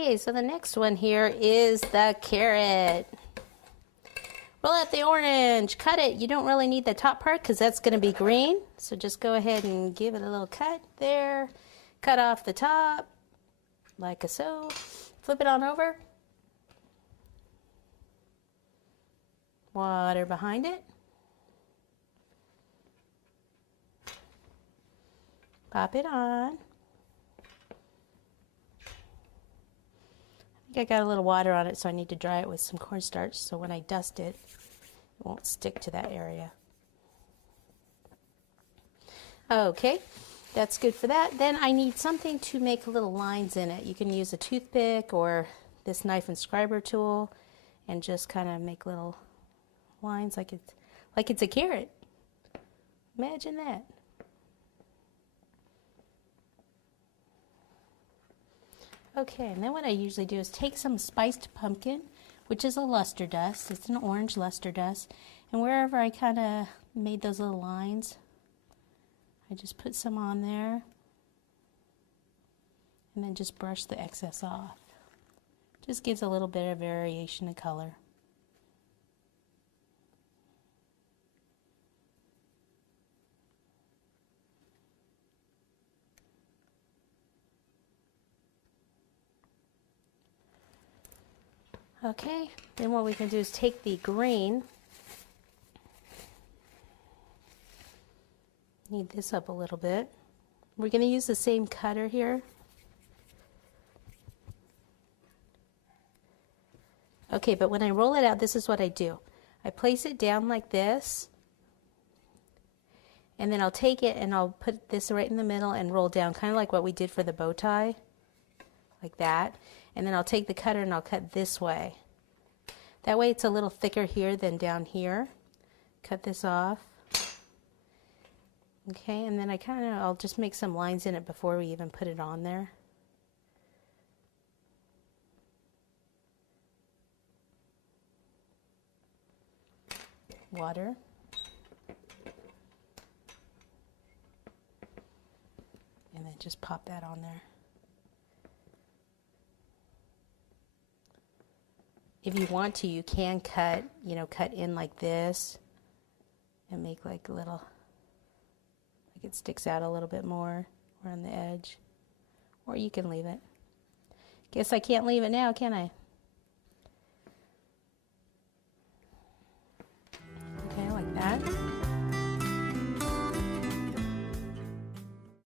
Okay, so the next one here is the carrot. Roll out the orange, cut it. You don't really need the top part because that's going to be green. So just go ahead and give it a little cut there. Cut off the top, like so. Flip it on over. Water behind it. Pop it on. I think I got a little water on it, so I need to dry it with some cornstarch so when I dust it, it won't stick to that area. Okay, that's good for that. Then I need something to make little lines in it. You can use a toothpick or this knife and scriber tool and just kind of make little lines like it's a carrot. Imagine that. Okay, and then what I usually do is take some spiced pumpkin, which is a luster dust. It's an orange luster dust. And wherever I kind of made those little lines, I just put some on there. And then just brush the excess off. Just gives a little bit of variation in color. Okay, then what we can do is take the green, knead this up a little bit. We're going to use the same cutter here. Okay, but when I roll it out, this is what I do. I place it down like this, and then I'll take it and I'll put this right in the middle and roll down, kind of like what we did for the bow tie, like that. And then I'll take the cutter and I'll cut this way. That way it's a little thicker here than down here. Cut this off. Okay, and then I'll just make some lines in it before we even put it on there. Water. And then just pop that on there. If you want to, you can cut in like this and make like a little, like it sticks out a little bit more around the edge. Or you can leave it. Guess I can't leave it now, can I?